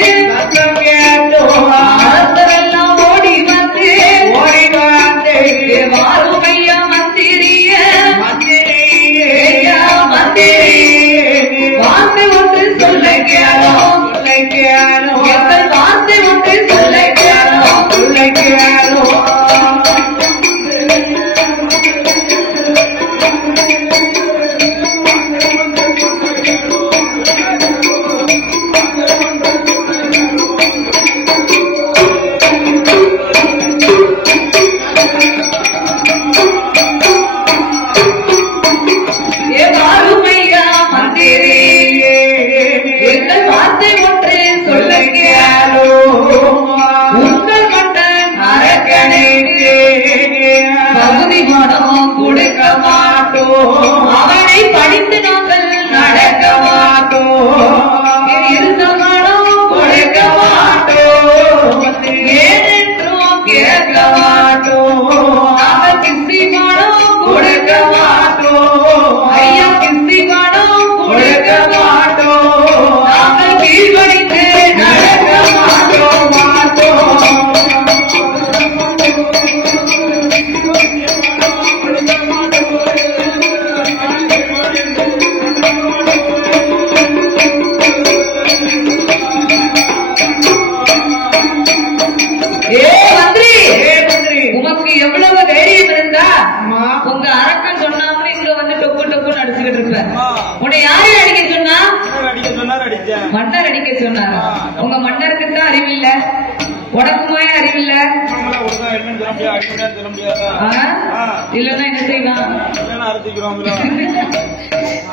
அரசரெல்லாம் ஓடி வந்து வாருமையா மந்திரிய வார்த்தை ஒன்று சொல்ல கேளோம். எங்கள் வார்த்தை ஒன்று சொல்ல கேளோம். அவனை படித்து நாங்கள் நடக்க மாட்டோம். இருந்த மனம் கொடுக்க மாட்டோம். ஏனென்றும் கேட்க மாட்டோம். நாங்கள் கிஸ்தி மனம் கொடுக்க மாட்டோம். ஐயா கிஸ்தி மனம் கொடுக்க மாட்டோம். நாங்கள் கீழ்வடித்து நடக்க மாட்டோம். உமக்கு எவ்வளவு தைரியம் இருந்தா உங்க அரக்கன் சொன்னாமனு இங்க வந்து டொப்பு டொப்புன்னு அடிச்சுக்கிட்டு இருப்பேன். உன்னை யாரு அடிக்க சொன்னா? மன்னர் அடிக்க சொன்னாரா? உங்க மன்னருக்கு தான் அறிவில்ல, உடம்புமே அறிவில்ல. இல்லன்னா என்ன செய்வான்?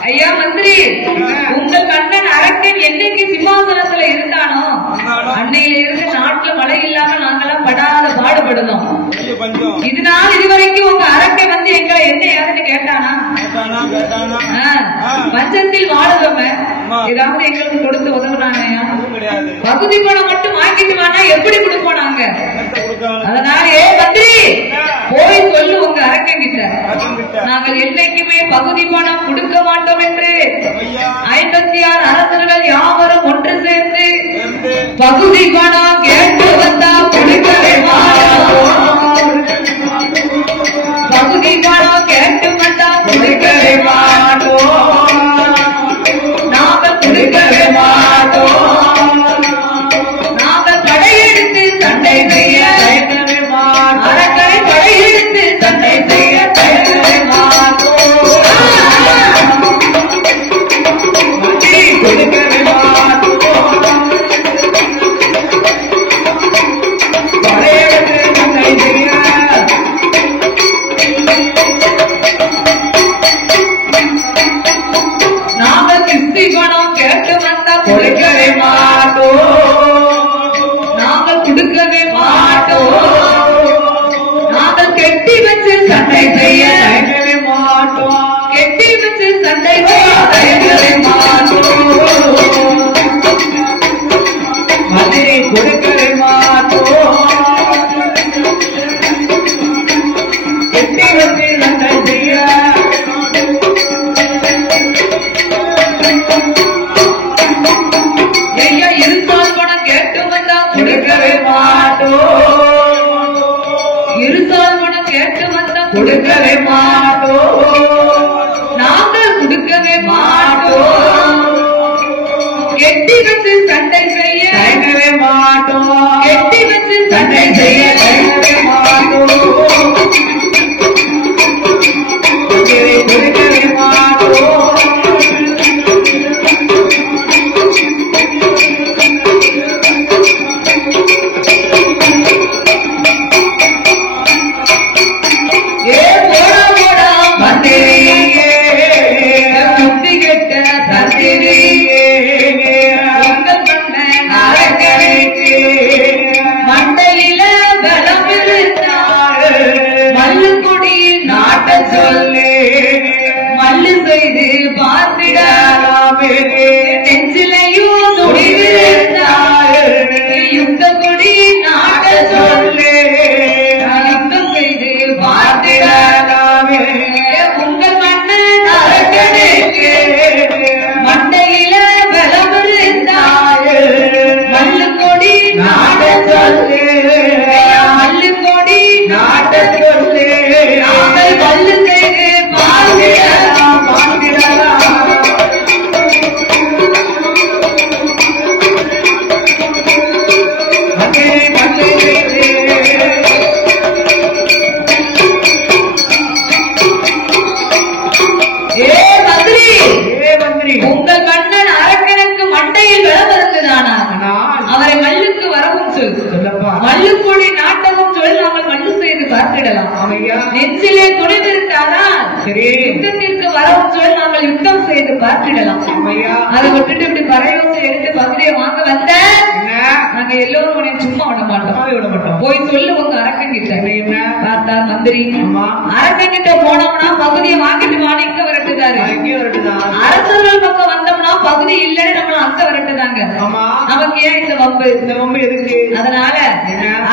ஐயா மந்திரி, உங்கள் கண்ணன் அரக்கன் என்னைக்கு சிம்மாசனத்துல இருந்தானோ அன்னையில இருந்து நாட்டுல மழை இல்லாம நாங்கெல்லாம் படாத பாடுபடுதோம். இதனால் இதுவரைக்கும் உங்க அரக்கன் வந்து எங்களை என்ன யாருன்னு கேட்டானா? பஞ்சத்தில் வாழுவங்க ஏதாவது எங்களுக்கு கொடுத்து உதவுனாங்க? பகுதி பணம் மட்டும் வாங்கிட்டு வானா எப்படி கொடுப்போம் நாங்க? அதனால ஏ மந்திரி, போய் சொல்லு உங்க அரக்கன் கிட்ட, நாங்கள் என்னைக்குமே பகுதி பணம் கொடுக்க மாட்டோம் என்று 56 அரசர்கள் யாவரும் ஒன்று சேர்ந்து பகுதி பணம் கேட்டு வந்தா கொடுக்கவே மாட்டோம். பகுதி பணம் கேட்டு வந்தா கொடுக்கவே மாட்டோம். நாங்கள் கொடுக்கவே மாட்டோம். நாங்கள் படையெடுத்து சண்டை செய்ய அரக்கரை படையெடுத்து சண்டை செய்ய தயங்கவே மாட்டோம். கேட்டு வந்தா கொடுக்கவே மாட்டோம், நாங்கள் கொடுக்கவே மாட்டோம், நாங்கள் கெட்டி வச்சு சண்டை செய்ய தயங்கவே மாட்டோம், கெட்டி வச்சு சண்டை செய்ய தயங்கவே மாட்டோம், மதுரை கொடுக்கவே மாட்டோம், கெட்டி வச்சு சண்டை செய்ய இருசால் பணம் கேட்டு வந்தா கொடுக்கவே மாட்டோம், இருசால் பணம் கேட்டு வந்தா கொடுக்கவே மாட்டோம், நாங்கள் கொடுக்கவே மாட்டோம், கெட்டி வச்சு சண்டை செய்ய தயங்கவே மாட்டோம், கெட்டி வச்சு சண்டை செய்ய தயங்கவே மாட்டோம், கொடுக்கவே மாட்டோம். மண்டையில பலம் இருந்தாள் மல்லுக்குடி நாட்ட சொல்லு, மல்லு செய்து பார்த்திடாமே நெஞ்சிலையும் துணிவிருந்தாள், யுத்த குடி நாட்ட சொல்லு, யுத்தம் செய்து பார்த்திடாமே உங்கள் மன்னன் அரசனுக்கு மண்டையில பலம் இருந்தாள், மல்லு கொடி நாட்ட சொல்லு, மல்லு கொடி நாட்ட சொல்லு, நாங்கள் மல்லு செய்து பார்த்திடலாம் பார்த்திடலாம். உங்கள் மன்னன் அரக்கனுக்கு மண்டையில் பலம் இருந்ததானா, அவரை மல்லுக்கு வரவும் சொல், மல்லுக்கொடி நாட்டமும் சொல், நாங்கள் மல்லு செய்து பார்த்திடலாம், நெஞ்சிலே துணிவிருந்தானா யுத்தத்திற்கு வரவும் சொல், நாங்கள் யுத்தம் செய்து பார்த்திடலாம். அதை விட்டுட்டு இப்படி பறையோசை எடுத்து பகுதியை வாங்க வந்த நாங்க எல்லோரும் உன்னை சும்மா விட மாட்டோம், போய் சொல்லு உங்க அரக்கன் கிட்ட. என்ன பார்த்தா மந்திரி அரக்கன் கிட்ட போனோம்னா பகுதியை வாங்கிட்டு வாங்க இங்க வரட்டுதாரு, அரசர்கள் பக்கம் வந்தோம்னா பகுதி இல்லன்னு நம்மள அங்க வரட்டுதாங்க, நமக்கு ஏன் இந்த வம்பு, இந்த வம்பு எதுக்கு? அதனால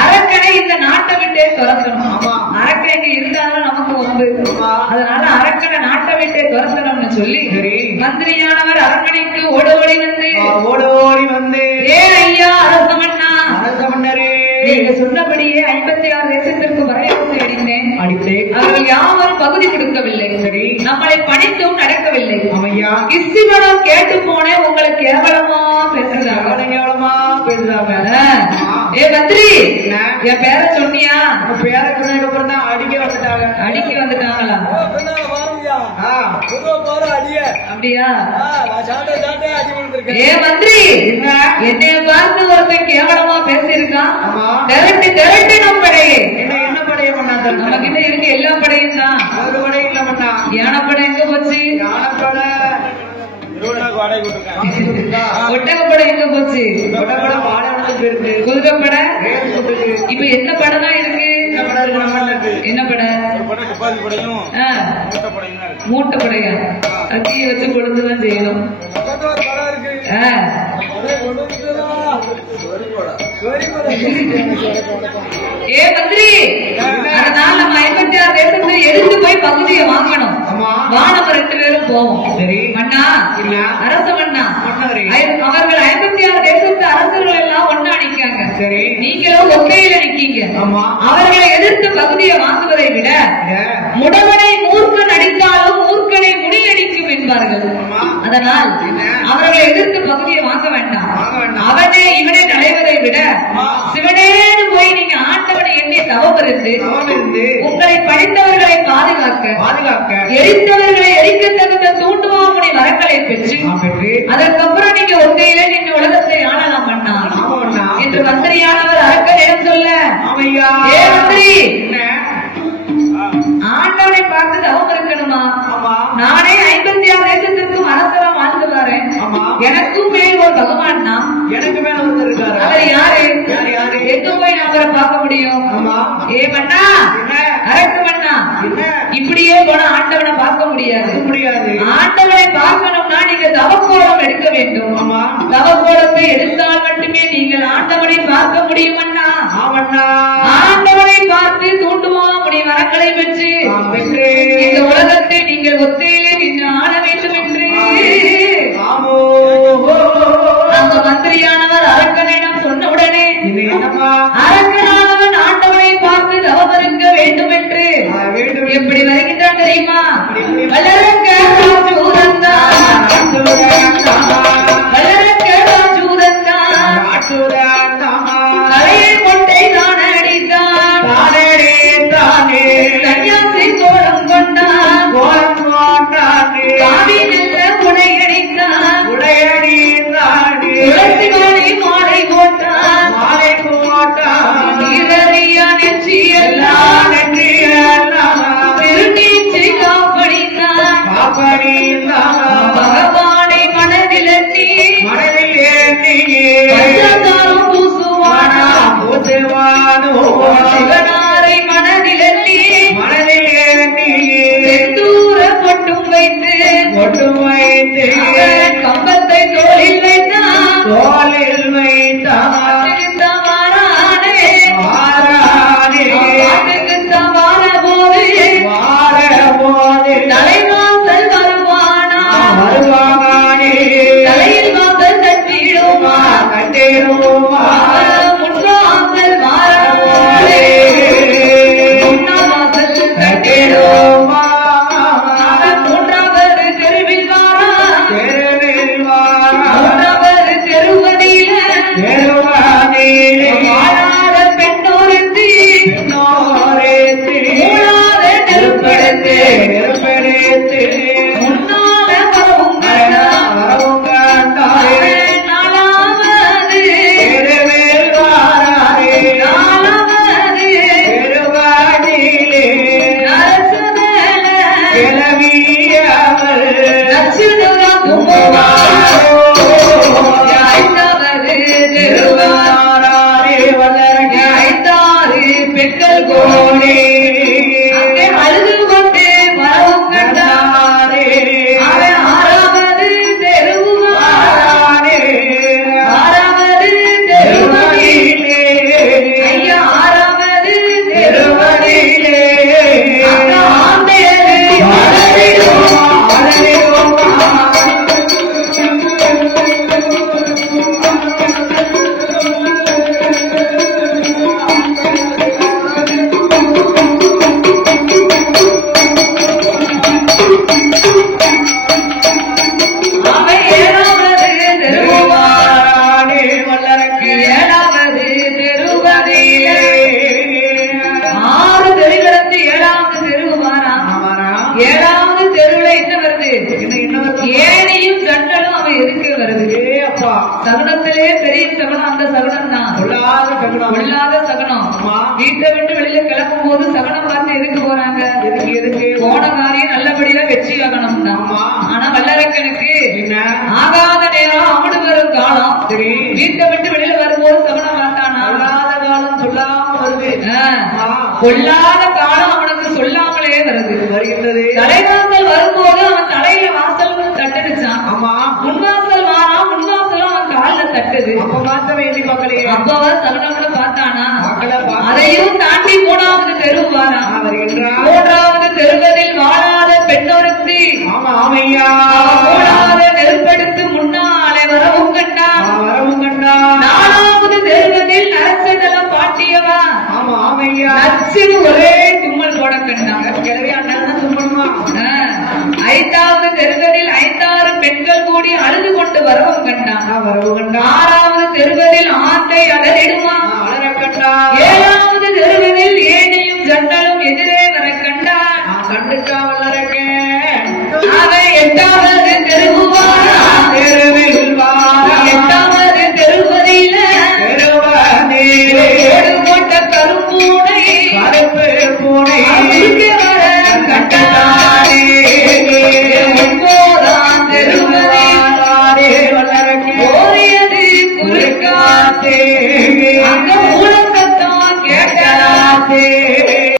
அரக்கனை இந்த நாட்டை விட்டே துரத்தணும், அரக்கன் இங்க இருந்தாலும் நமக்கு வம்பு, அதனால அரக்கனை நாட்டை விட்டே துரத்தணும்னு சொல்லி மந்திரியானவர் அரண்மனைக்கு ஓடி வந்து ஏன் ஐயா அரசமன்னா, அரசமன்னரே நீங்க சொன்னபடியே 56 தேசத்திற்கு வரையறுத்து அடித்தேன், அவர்கள் யாரும் பகுதி கொடுக்கவில்லை, சரி நம்மளை பணித்தும் நடக்கவில்லை, அமையா கிஸ்திமடம் கேட்டு போனேன், உங்களை கேவலமா பேசுறாங்க, கேவலமா பேசுறாங்க. ஏ மந்திரி என் பேரை சொன்னியா, பேரை சொன்னதுக்கு அப்புறம் தான் அடிக்க வந்துட்டாங்களா? அப்படியா? ஏ மந்திரி என்னைய பார்த்து ஒருத்தன் கேவலமா பேசியிருக்கான், திரட்டு நம் படையே, என்ன படைய பண்ணா நம்ம கிட்ட இருக்கு எல்லா படையும் தான், ஒரு படையும் இல்ல பண்ணா, யானைப்படை எங்க போச்சு, ஒட்டகப்படை எங்க போச்சு, குதிரைப்படை, இப்ப என்ன படம் தான் இருக்கு, என்ன படம், மூட்டைப்படையா, தீய வச்சு கொடுத்துதான் செய்யணும். ஏ மந்திரி அதனால நம்ம 56 தேசத்துல எடுத்து போய் பகுதியை வாங்கணும், வானவர் 2 பேரும் போவோம். சரி மன்னா, அரச மன்னா, அவர்கள் 56 தேசத்து அரசர்கள் எல்லாம் ஒன்னா நிக்காங்க, சரி நீங்களும் ஒக்கையில நிக்கீங்க, அவர்களை எதிர்த்து பகுதியை வாங்குவதை விட முடவனை மூர்க்கன் அடித்தாலும் மூர்க்கனை முனியடிக்கும் என்பார்கள், அதனால் அவர்களை எதிர்த்து பகுதியை வாங்க வேண்டாம், அவனே இவனை நடைவதை விட சிவனேன்னு போய் நீங்க ஆண்டவனை எண்ணி தவம் இருந்து உங்களை படித்தவர்களை பாதுகாக்க எரித்தவர்களை எரிக்க தகுந்த தூண்டுவாமுனை வரங்களை பெற்று அதற்கப்புறம் நீங்க ஒன்றையிலே நீங்க உலகத்தை ஆளலாம் பண்ணா என்று மந்திரியானவர் அரக்கனிடம் சொல்ல, ஏ மந்திரி ஆண்டவனை பார்த்து தவம் இருக்கணுமா, நானே 56 தேசத்திற்கும் அரசரா வாழ்ந்து வரேன், எனக்கும் மேல் ஒரு பகவான் தான், எனக்கு மேல ஒருத்தர் இருக்காரு. அவர் யாரு? யாரு யாரு? எங்க போய் நான் அவரை பார்க்க முடியும்? ஆமா. ஏ மண்ணா, என்ன? அரக்கு மண்ணா, என்ன? இப்படியே போனா ஆண்டவனை பார்க்க முடியாது. முடியாது. ஆண்டவனை பார்க்கணும்னா நீங்க தவக்கோலம் எடுக்க வேண்டும். ஆமா. தவக்கோலத்தை எடுத்தால் மட்டுமே நீங்கள் ஆண்டவனை பார்க்க முடியும் அண்ணா. ஆமண்ணா. ஆண்டவனை பார்த்து தூண்டுமா முடி வரங்களை பெற்று இந்த உலகத்தை நீங்கள் ஒத்தையிலே நின்று ஆள வேண்டும் என்று அந்த மந்திரியானவர் அரக்கனிடம் சொன்ன உடனே அரக்கனானவன் ஆண்டவனை பார்த்து தவம் இருக்க வேண்டும் என்று எப்படி வருகின்றான் தெரியுமா? வளரக்க தலையை கொண்டை தான் அடித்தான், கன்னியாசி கோலம் கொண்டான், காவி நெல்ல உடையடித்தான், துளசிமணி மாலை போட்டான், நீரறியா நெற்றியெல்லாம் திருநீச்சி காப்படித்தான், பகவானை மனதில் எண்ணி பஞ்சதாரம் பூசுவானா, சிவனாரை மனதில் எண்ணி செந்தூர பொட்டும் வைத்து கம்பத்தை தோளில் வைத்தான், போது தலைவாசல் வருவானா, தலையில் வாசல் தட்டிடுமா, முன்வாசல் மாறவானே, முன்னாவாசல் தட்டிடுமா, மூன்றாவது தெருவில் வாரா, மூன்றாவது தெருவதில வாழாத பெண்ணோரத்தி மூணாத நெருப்படுத்து முன்னால வரவும் நாலாவது பெண்கள் கோடி அழுது கொண்டு வரவும் கண்டாரே, ஆறாவது தெருவாரே, ஆறாவது தெருவதிலே, ஐயா ஆறாவது தெருவதிலே ஆண்டேரே ஏழாவது தெருவுல என்ன வருது? ஏனையும் ஜன்னலும் அவன் எதுக்கு வருது? சகுனத்திலே பெரிய சகுனம் அந்த சகுனம் தான், கொள்ளாத சகுனம். வீட்டை விட்டு வெளியில கிளம்பும் போது சகுனம் பார்த்து எதுக்கு போறாங்க? எதுக்கு போன காரியம் நல்லபடியா வெற்றி ஆகணும் தான். ஆனா வல்லரக்கனுக்கு ஆகாத நேரம் அவனு வரும் காலம், வீட்டை விட்டு வெளியில வரும்போது சகுனம் பார்த்தானா? காலம் சொல்லாம வருது, கொள்ளாத காலம் அவனுக்கு சொல்லாமலே வருகின்றது. தலைவாசல் வரும்போது அவன் தலையில வாசல் தட்டுச்சான். ஆமா, முன்வாசல் வாரா, முன்வாசலும் அவன் காலில் தட்டுது. அப்ப பார்த்தவன் எண்ணி பார்க்கலையே, அப்பவன் சகுனம்னு பார்த்தானா? அதையும் தாண்டி மூணாவது தெரு வாரா, மூன்றாவது தெருவதில் வாழாத பெண்ணொருத்தி மூணாவது நெருப்படுத்து முன்னாலே வரவும் கண்டான். நாலாவது தெருவதில் நரச்சதலம் பாட்டியவா நச்சுன்னு ஒரே தும்மல் போட கண்டான். ஐந்தாவது தெருவதில் 5-6 பெண்கள் கூடி அழுது கொண்டு வரவும் கண்டான். ஆறாவது தெருவதில் ஆந்தை அலறிடுமா, ஏழாவது தெருவதில் ஏனையும் ஜன்னலும் எதிரே வர கண்டான். ஆக 8வது